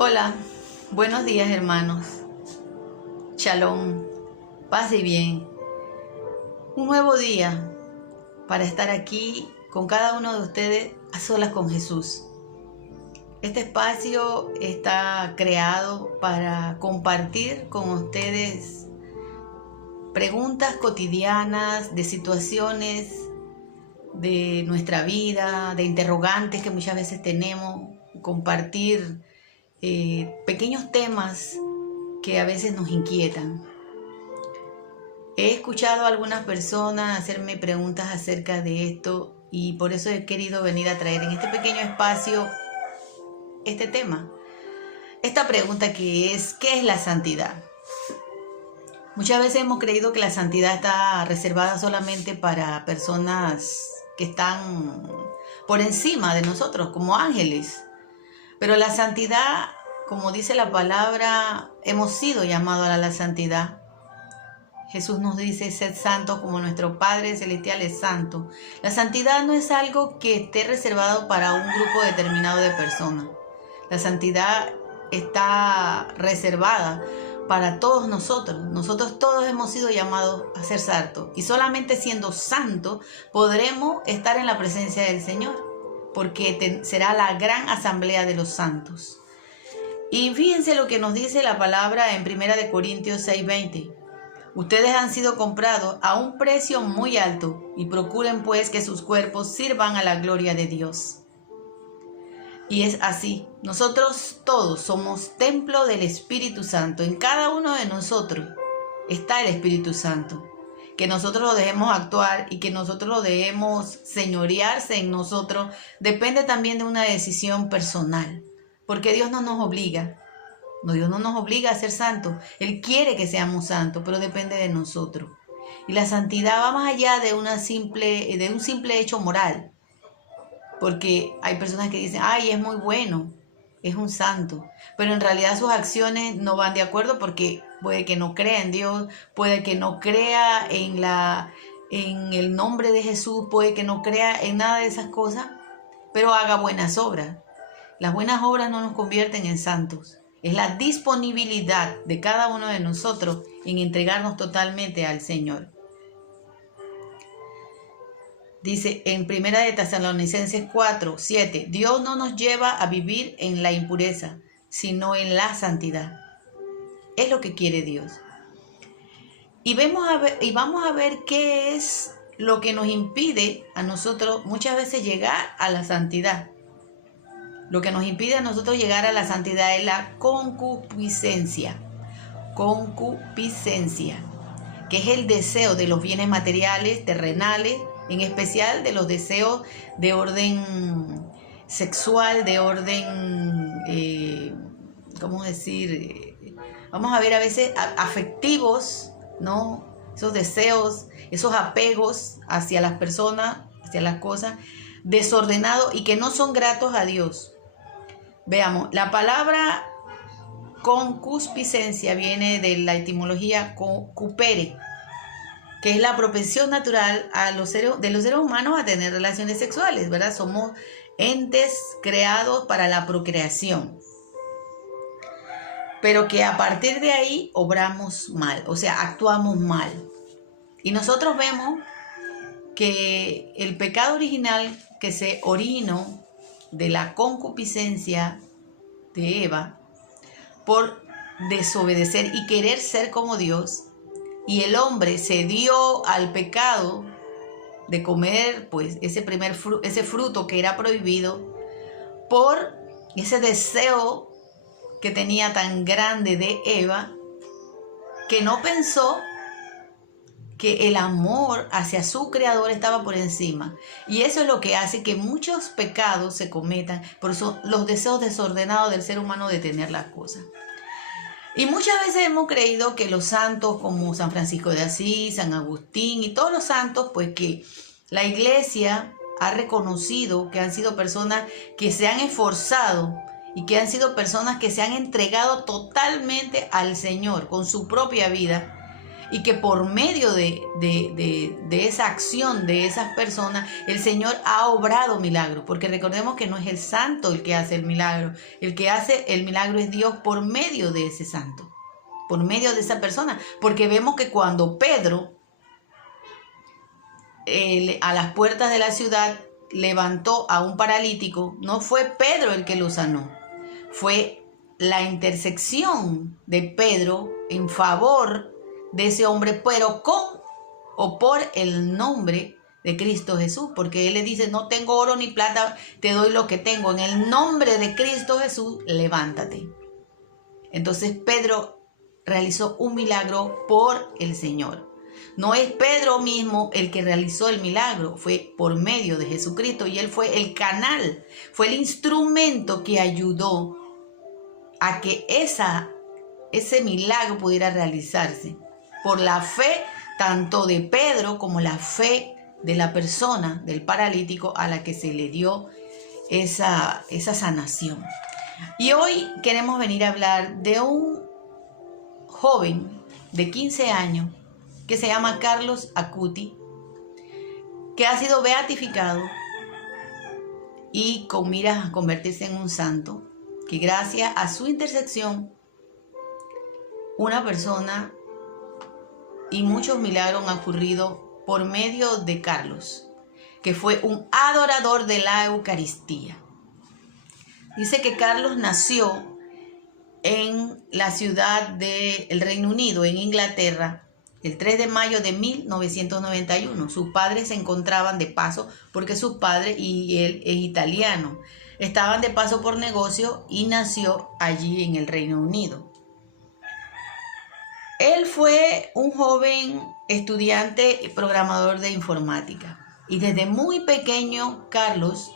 Hola, buenos días hermanos. Shalom, paz y bien. Un nuevo día para estar aquí con cada uno de ustedes a solas con Jesús. Este espacio está creado para compartir con ustedes preguntas cotidianas de situaciones de nuestra vida, de interrogantes que muchas veces tenemos, compartir pequeños temas que a veces nos inquietan. He escuchado a algunas personas hacerme preguntas acerca de esto y por eso he querido venir a traer en este pequeño espacio este tema. Esta pregunta que es, ¿qué es la santidad? Muchas veces hemos creído que la santidad está reservada solamente para personas que están por encima de nosotros, como ángeles. Pero la santidad, como dice la palabra, hemos sido llamados a la santidad. Jesús nos dice, sed santos como nuestro Padre Celestial es santo. La santidad no es algo que esté reservado para un grupo determinado de personas. La santidad está reservada para todos nosotros. Nosotros todos hemos sido llamados a ser santos. Y solamente siendo santos podremos estar en la presencia del Señor, porque será la gran asamblea de los santos. Y fíjense lo que nos dice la palabra en 1 Corintios 6:20. Ustedes han sido comprados a un precio muy alto y procuren pues que sus cuerpos sirvan a la gloria de Dios. Y es así, nosotros todos somos templo del Espíritu Santo. En cada uno de nosotros está el Espíritu Santo. Que nosotros lo dejemos actuar y que nosotros lo dejemos señorearse en nosotros, depende también de una decisión personal. Porque Dios no nos obliga. Dios no nos obliga a ser santos. Él quiere que seamos santos, pero depende de nosotros. Y la santidad va más allá de un simple hecho moral. Porque hay personas que dicen, ay, es muy bueno, es un santo. Pero en realidad sus acciones no van de acuerdo porque puede que no crea en Dios, puede que no crea en el nombre de Jesús, puede que no crea en nada de esas cosas, pero haga buenas obras. Las buenas obras no nos convierten en santos. Es la disponibilidad de cada uno de nosotros en entregarnos totalmente al Señor. Dice en 1 Tesalonicenses 4:7, Dios no nos lleva a vivir en la impureza, sino en la santidad. Es lo que quiere Dios. Y vamos a ver qué es lo que nos impide a nosotros muchas veces llegar a la santidad. Lo que nos impide a nosotros llegar a la santidad es la concupiscencia. Concupiscencia, que es el deseo de los bienes materiales, terrenales, en especial de los deseos de orden sexual, de orden, ¿cómo decir? Vamos a ver a veces afectivos, ¿no? Esos deseos, esos apegos hacia las personas, hacia las cosas, desordenados y que no son gratos a Dios. Veamos, la palabra concupiscencia viene de la etimología cupere, que es la propensión natural de los seres humanos a tener relaciones sexuales, ¿verdad? Somos entes creados para la procreación. Pero que a partir de ahí obramos mal, o sea, actuamos mal. Y nosotros vemos que el pecado original que se orinó de la concupiscencia de Eva por desobedecer y querer ser como Dios, y el hombre se dio al pecado de comer pues ese fruto que era prohibido por ese deseo que tenía tan grande de Eva, que no pensó que el amor hacia su creador estaba por encima. Y eso es lo que hace que muchos pecados se cometan, por eso los deseos desordenados del ser humano de tener las cosas. Y muchas veces hemos creído que los santos como San Francisco de Asís, San Agustín y todos los santos, pues que la iglesia ha reconocido que han sido personas que se han esforzado y que han sido personas que se han entregado totalmente al Señor con su propia vida. y que por medio de esa acción de esas personas, el Señor ha obrado milagros, porque recordemos que no es el santo el que hace el milagro, el que hace el milagro es Dios por medio de ese santo, por medio de esa persona, porque vemos que cuando Pedro a las puertas de la ciudad levantó a un paralítico, no fue Pedro el que lo sanó, fue la intersección de Pedro en favor de ese hombre, pero con o por el nombre de Cristo Jesús, porque él le dice, no tengo oro ni plata, te doy lo que tengo, en el nombre de Cristo Jesús, levántate. Entonces Pedro realizó un milagro por el Señor. No es Pedro mismo el que realizó el milagro, fue por medio de Jesucristo, y él fue el canal, fue el instrumento que ayudó a que ese milagro pudiera realizarse por la fe tanto de Pedro como la fe de la persona, del paralítico, a la que se le dio esa sanación. Y hoy queremos venir a hablar de un joven de 15 años que se llama Carlos Acuti, que ha sido beatificado y con miras a convertirse en un santo, que gracias a su intersección, una persona y muchos milagros han ocurrido por medio de Carlos, que fue un adorador de la Eucaristía. Dice que Carlos nació en la ciudad del Reino Unido, en Inglaterra, el 3 de mayo de 1991. Sus padres se encontraban de paso, porque su padre y él es italiano. Estaban de paso por negocio y nació allí en el Reino Unido. Él fue un joven estudiante y programador de informática. Y desde muy pequeño, Carlos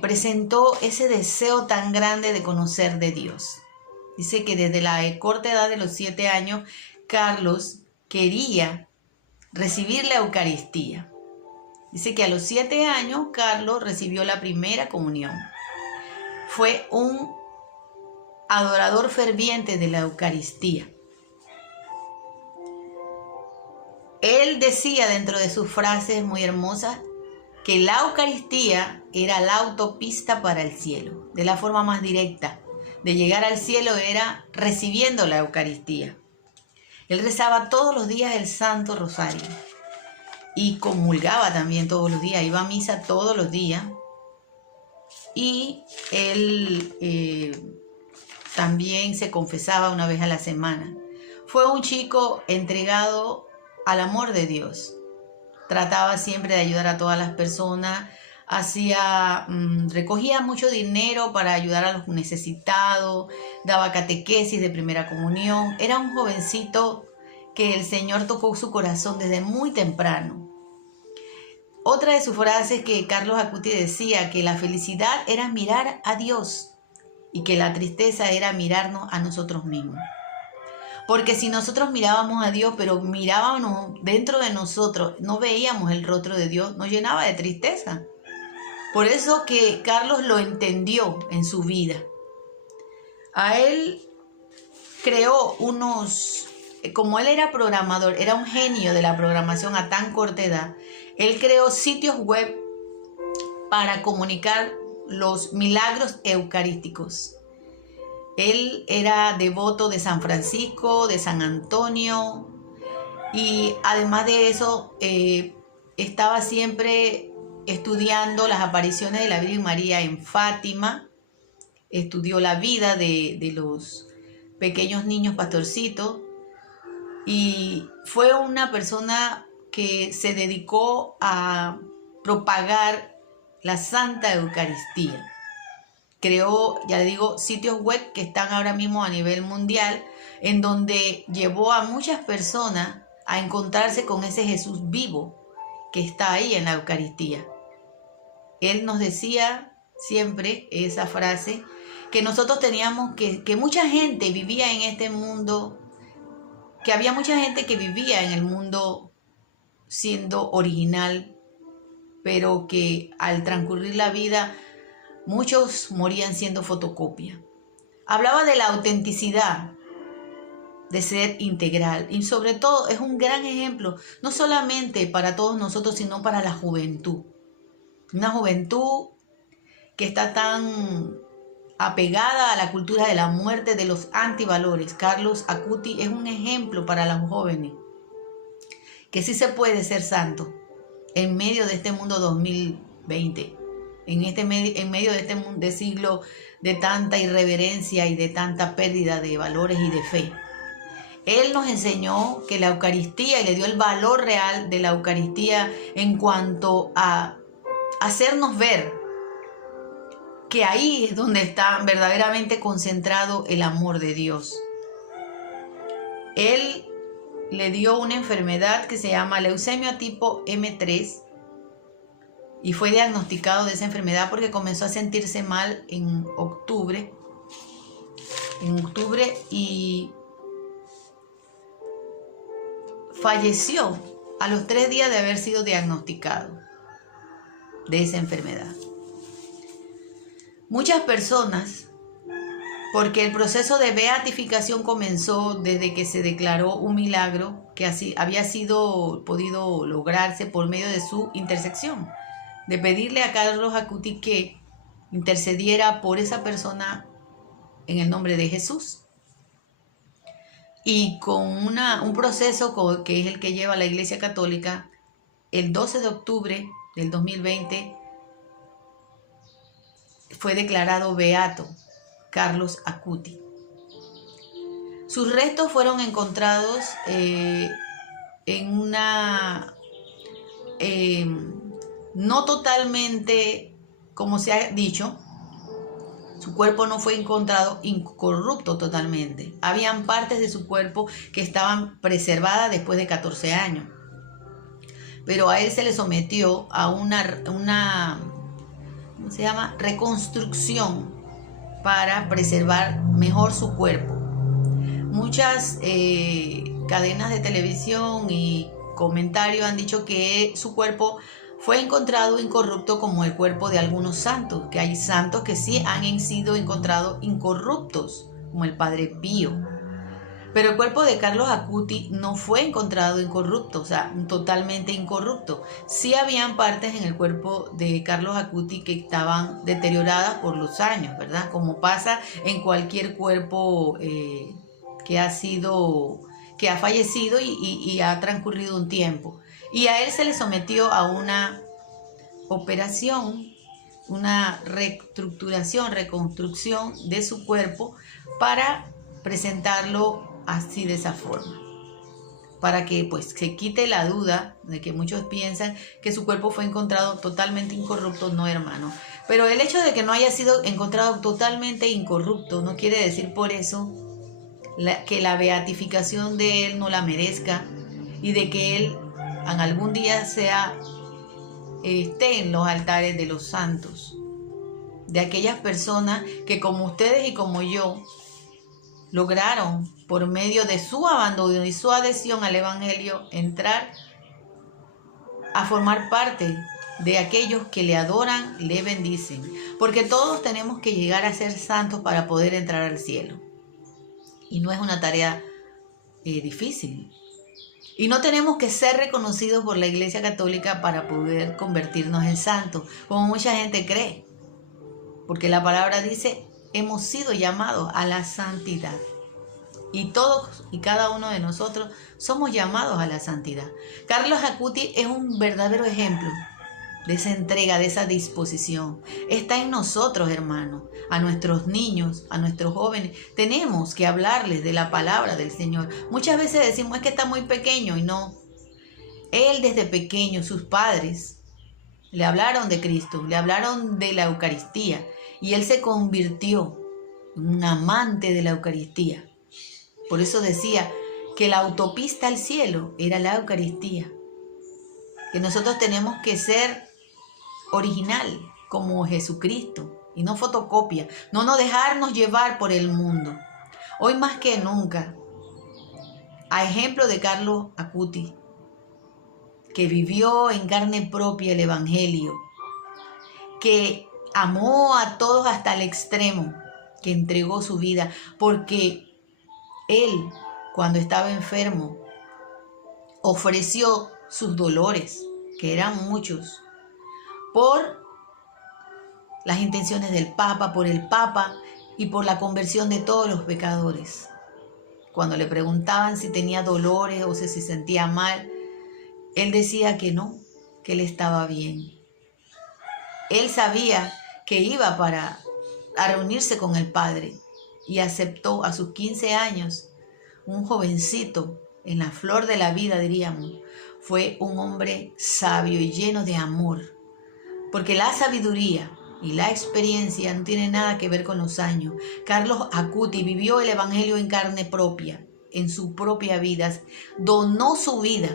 presentó ese deseo tan grande de conocer de Dios. Dice que desde la corta edad de los 7 años, Carlos quería recibir la Eucaristía. Dice que a los 7 años, Carlos recibió la primera comunión. Fue un adorador ferviente de la Eucaristía. Él decía dentro de sus frases muy hermosas que la Eucaristía era la autopista para el cielo. De la forma más directa de llegar al cielo era recibiendo la Eucaristía. Él rezaba todos los días el Santo Rosario y comulgaba también todos los días, iba a misa todos los días, y él también se confesaba una vez a la semana. Fue un chico entregado al amor de Dios. Trataba siempre de ayudar a todas las personas, recogía mucho dinero para ayudar a los necesitados, daba catequesis de primera comunión. Era un jovencito que el Señor tocó su corazón desde muy temprano. Otra de sus frases que Carlos Acuti decía, que la felicidad era mirar a Dios y que la tristeza era mirarnos a nosotros mismos. Porque si nosotros mirábamos a Dios, pero mirábamos dentro de nosotros, no veíamos el rostro de Dios, nos llenaba de tristeza. Por eso que Carlos lo entendió en su vida. A él creó como él era programador, era un genio de la programación a tan corta edad, él creó sitios web para comunicar los milagros eucarísticos. Él era devoto de San Francisco, de San Antonio, y además de eso estaba siempre estudiando las apariciones de la Virgen María en Fátima. Estudió la vida de los pequeños niños pastorcitos y fue una persona que se dedicó a propagar la Santa Eucaristía. Creó, ya le digo, sitios web que están ahora mismo a nivel mundial, en donde llevó a muchas personas a encontrarse con ese Jesús vivo que está ahí en la Eucaristía. Él nos decía siempre esa frase, que nosotros teníamos que mucha gente vivía en este mundo, que había mucha gente que vivía en el mundo siendo original, pero que al transcurrir la vida muchos morían siendo fotocopia. Hablaba de la autenticidad de ser integral. Y sobre todo es un gran ejemplo, no solamente para todos nosotros, sino para la juventud. Una juventud que está tan apegada a la cultura de la muerte, de los antivalores. Carlos Acuti es un ejemplo para los jóvenes, que sí se puede ser santo en medio de este mundo 2020, en medio de este siglo de tanta irreverencia y de tanta pérdida de valores y de fe. Él nos enseñó que la Eucaristía, y le dio el valor real de la Eucaristía en cuanto a hacernos ver que ahí es donde está verdaderamente concentrado el amor de Dios. Él le dio una enfermedad que se llama leucemia tipo M3 y fue diagnosticado de esa enfermedad porque comenzó a sentirse mal en octubre y falleció a los 3 días de haber sido diagnosticado de esa enfermedad. Muchas personas, porque el proceso de beatificación comenzó desde que se declaró un milagro que así había sido podido lograrse por medio de su intercesión, de pedirle a Carlos Acuti que intercediera por esa persona en el nombre de Jesús. Y con un proceso que es el que lleva la Iglesia Católica, el 12 de octubre del 2020 fue declarado beato Carlos Acuti. Sus restos fueron encontrados en una no totalmente, como se ha dicho, su cuerpo no fue encontrado incorrupto totalmente. Habían partes de su cuerpo que estaban preservadas después de 14 años. Pero a él se le sometió a una ¿cómo se llama? Reconstrucción para preservar mejor su cuerpo. Muchas cadenas de televisión y comentarios han dicho que su cuerpo fue encontrado incorrupto como el cuerpo de algunos santos, que hay santos que sí han sido encontrados incorruptos, como el Padre Pío. Pero el cuerpo de Carlos Acuti no fue encontrado incorrupto, o sea, totalmente incorrupto. Sí habían partes en el cuerpo de Carlos Acuti que estaban deterioradas por los años, ¿verdad? Como pasa en cualquier cuerpo que ha fallecido y ha transcurrido un tiempo. Y a él se le sometió a una operación, una reconstrucción de su cuerpo para presentarlo así, de esa forma, para que pues se quite la duda de que muchos piensan que su cuerpo fue encontrado totalmente incorrupto. No, hermano. Pero el hecho de que no haya sido encontrado totalmente incorrupto no quiere decir por eso que la beatificación de él no la merezca y de que él en algún día esté en los altares de los santos, de aquellas personas que como ustedes y como yo lograron por medio de su abandono y su adhesión al Evangelio entrar a formar parte de aquellos que le adoran, le bendicen, porque todos tenemos que llegar a ser santos para poder entrar al cielo y no es una tarea difícil. Y no tenemos que ser reconocidos por la Iglesia Católica para poder convertirnos en santos, como mucha gente cree. Porque la palabra dice, hemos sido llamados a la santidad. Y todos y cada uno de nosotros somos llamados a la santidad. Carlos Acuti es un verdadero ejemplo de esa entrega, de esa disposición. Está en nosotros, hermanos, a nuestros niños, a nuestros jóvenes. Tenemos que hablarles de la palabra del Señor. Muchas veces decimos, es que está muy pequeño, y no. Él desde pequeño, sus padres, le hablaron de Cristo, le hablaron de la Eucaristía, y él se convirtió en un amante de la Eucaristía. Por eso decía que la autopista al cielo era la Eucaristía. Que nosotros tenemos que ser original como Jesucristo y no fotocopia, no dejarnos llevar por el mundo. Hoy más que nunca, a ejemplo de Carlos Acuti, que vivió en carne propia el Evangelio, que amó a todos hasta el extremo, que entregó su vida, porque él, cuando estaba enfermo, ofreció sus dolores, que eran muchos, por las intenciones del Papa, por el Papa y por la conversión de todos los pecadores. Cuando le preguntaban si tenía dolores o si se sentía mal, él decía que no, que él estaba bien. Él sabía que iba a reunirse con el Padre y aceptó a sus 15 años, un jovencito en la flor de la vida, diríamos. Fue un hombre sabio y lleno de amor, porque la sabiduría y la experiencia no tienen nada que ver con los años. Carlos Acuti vivió el Evangelio en carne propia, en su propia vida, donó su vida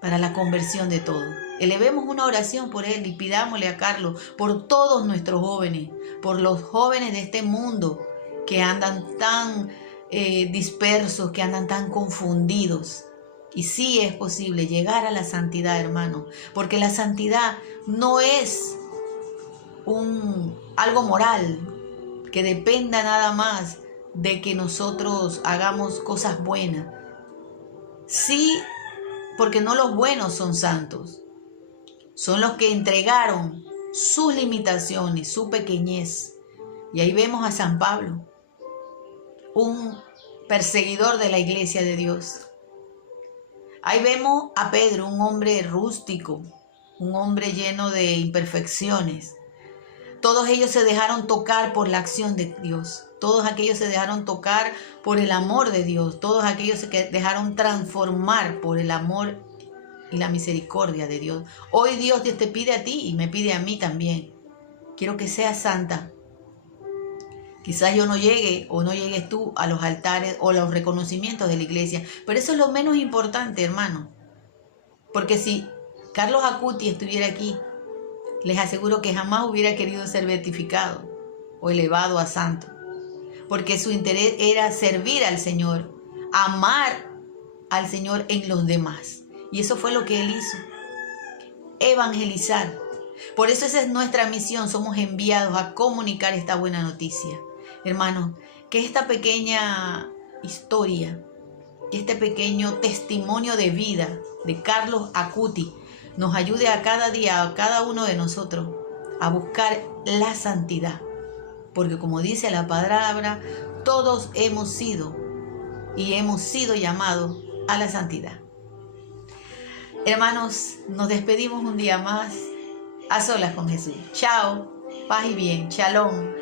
para la conversión de todos. Elevemos una oración por él y pidámosle a Carlos, por todos nuestros jóvenes, por los jóvenes de este mundo que andan tan dispersos, que andan tan confundidos. Y sí es posible llegar a la santidad, hermano, porque la santidad no es algo moral que dependa nada más de que nosotros hagamos cosas buenas. Sí, porque no los buenos son santos, son los que entregaron sus limitaciones, su pequeñez. Y ahí vemos a San Pablo, un perseguidor de la iglesia de Dios. Ahí vemos a Pedro, un hombre rústico, un hombre lleno de imperfecciones. Todos ellos se dejaron tocar por la acción de Dios. Todos aquellos se dejaron tocar por el amor de Dios. Todos aquellos se dejaron transformar por el amor y la misericordia de Dios. Hoy Dios te pide a ti y me pide a mí también. Quiero que seas santa. Quizás yo no llegue o no llegues tú a los altares o los reconocimientos de la iglesia, pero eso es lo menos importante, hermano. Porque si Carlos Acuti estuviera aquí, les aseguro que jamás hubiera querido ser beatificado o elevado a santo, porque su interés era servir al Señor, amar al Señor en los demás. Y eso fue lo que él hizo, evangelizar. Por eso esa es nuestra misión, somos enviados a comunicar esta buena noticia. Hermanos, que esta pequeña historia, este pequeño testimonio de vida de Carlos Acuti nos ayude a cada día, a cada uno de nosotros, a buscar la santidad. Porque como dice la palabra, todos hemos sido llamados a la santidad. Hermanos, nos despedimos un día más a solas con Jesús. Chao, paz y bien, shalom.